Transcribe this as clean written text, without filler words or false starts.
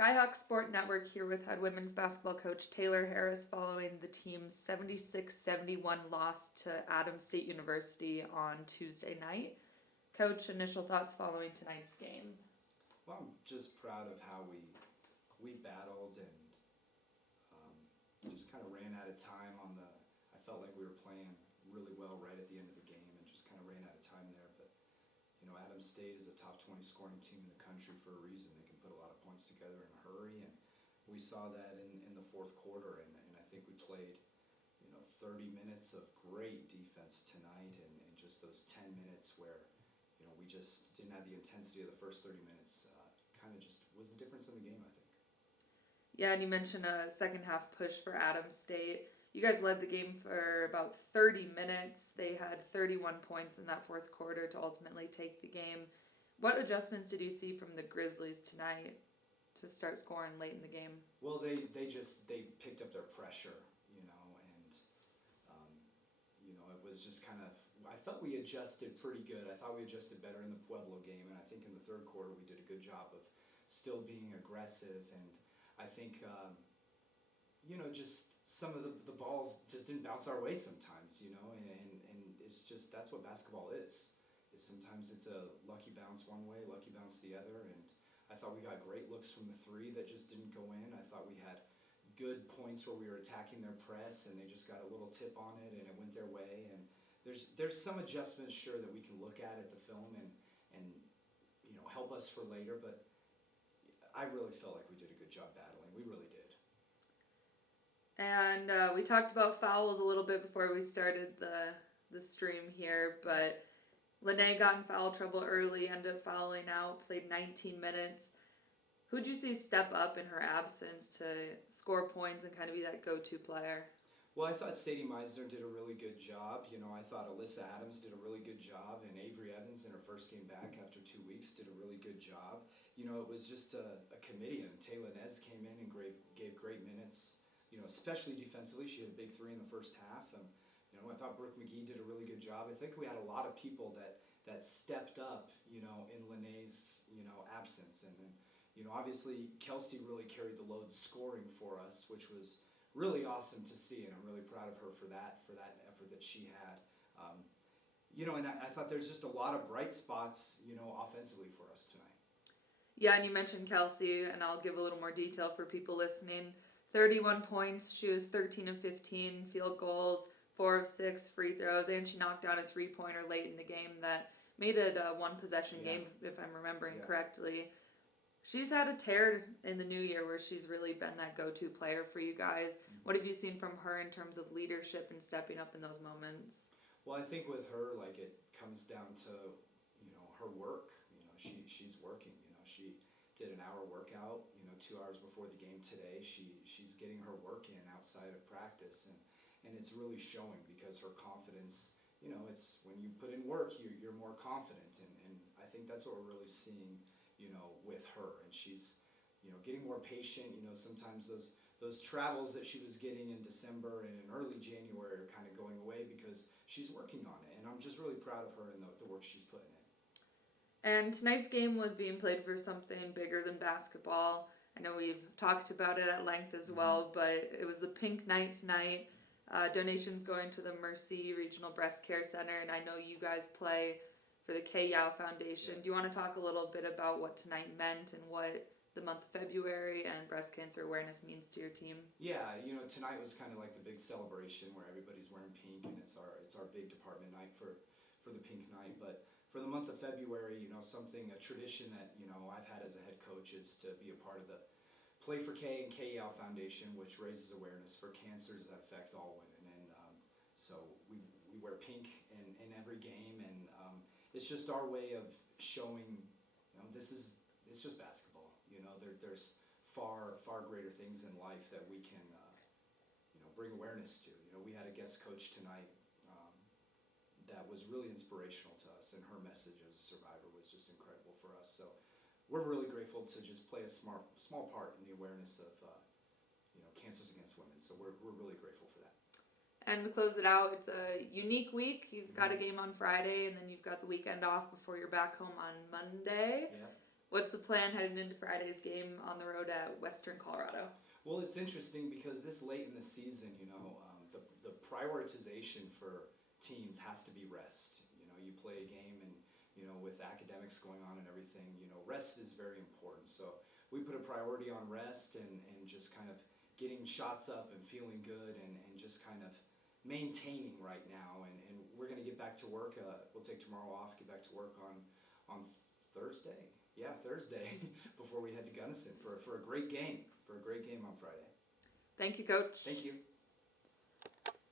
Skyhawk Sport Network here with head women's basketball coach Taylor Harris following the team's 76-71 loss to Adams State University on Tuesday night. Coach, initial thoughts following tonight's game? Well, I'm just proud of how we battled and just kind of ran out of time on the. I felt like we were playing really well right at the end of the game and just kind of ran out of time there. But Adams State is a top 20 scoring team in the country for a reason. They can put a lot of points together in a hurry, and we saw that in the fourth quarter. And I think we played 30 minutes of great defense tonight, and just those 10 minutes where we just didn't have the intensity of the first 30 minutes. Kind of just was the difference in the game, I think. Yeah, and you mentioned a second half push for Adams State. You guys led the game for about 30 minutes. They had 31 points in that fourth quarter to ultimately take the game. What adjustments did you see from the Grizzlies tonight to start scoring late in the game? Well, they picked up their pressure, and it was just kind of. I felt we adjusted pretty good. I thought we adjusted better in the Pueblo game, and I think in the third quarter we did a good job of still being aggressive. And I think, just some of the balls just didn't bounce our way sometimes, and it's just that's what basketball is sometimes it's a lucky bounce one way, lucky bounce the other. And I thought we got great looks from the three that just didn't go in. I thought we had good points where we were attacking their press, and they just got a little tip on it, and it went their way. And there's some adjustments, sure, that we can look at the film and help us for later, but I really felt like we did a good job battling. We really did. And we talked about fouls a little bit before we started the stream here, but Lene got in foul trouble early, ended up fouling out, played 19 minutes. Who'd you see step up in her absence to score points and kind of be that go-to player? Well, I thought Sadie Meisner did a really good job. I thought Alyssa Adams did a really good job, and Avery Evans in her first game back after 2 weeks did a really good job. It was just a committee, and Taylor Nez came in and gave great minutes, especially defensively. She had a big three in the first half. I thought Brooke McGee did a really good job. I think we had a lot of people that stepped up, in Lene's, absence. And then, obviously Kelsey really carried the load scoring for us, which was really awesome to see, and I'm really proud of her for that effort that she had. And I thought there's just a lot of bright spots, offensively for us tonight. Yeah, and you mentioned Kelsey, and I'll give a little more detail for people listening. 31 points, she was 13 of 15 field goals, 4 of 6 free throws, and she knocked down a three-pointer late in the game that made it a one-possession game, if I'm remembering correctly. She's had a tear in the new year where she's really been that go-to player for you guys. What have you seen from her in terms of leadership and stepping up in those moments? Well, I think with her, it comes down to, her work. She's working. She did an hour workout, 2 hours before the game today. She's getting her work in outside of practice, and it's really showing because her confidence, it's when you put in work, you're more confident, and I think that's what we're really seeing, with her. And she's, getting more patient. Sometimes those travels that she was getting in December and in early January are kind of going away because she's working on it, and I'm just really proud of her and the work she's putting in. And tonight's game was being played for something bigger than basketball. I know we've talked about it at length as well, but it was the Pink Night tonight. Donations going to the Mercy Regional Breast Care Center, and I know you guys play for the Kay Yao Foundation. Yeah. Do you want to talk a little bit about what tonight meant and what the month of February and breast cancer awareness means to your team? Yeah, tonight was kind of like the big celebration where everybody's wearing pink, and it's our big department night for the Pink Night. But for the month of February, a tradition that, I've had as a head coach is to be a part of the Play for Kay and Kay Yao Foundation, which raises awareness for cancers that affect all women. And so we wear pink in every game, and it's just our way of showing, it's just basketball. There's far greater things in life that we can, bring awareness to. We had a guest coach tonight that was really inspirational to us, and her message as a survivor was just incredible for us. So we're really grateful to just play a small part in the awareness of cancers against women. So we're really grateful for that. And to close it out, it's a unique week. You've got a game on Friday, and then you've got the weekend off before you're back home on Monday. Yeah. What's the plan heading into Friday's game on the road at Western Colorado? Well, it's interesting because this late in the season, the prioritization for teams has to be rest. You play a game and, with academics going on and everything, rest is very important. So we put a priority on rest and just kind of getting shots up and feeling good and just kind of maintaining right now. And we're going to get back to work. We'll take tomorrow off, get back to work on Thursday. Yeah, Thursday before we head to Gunnison for a great game on Friday. Thank you, Coach. Thank you.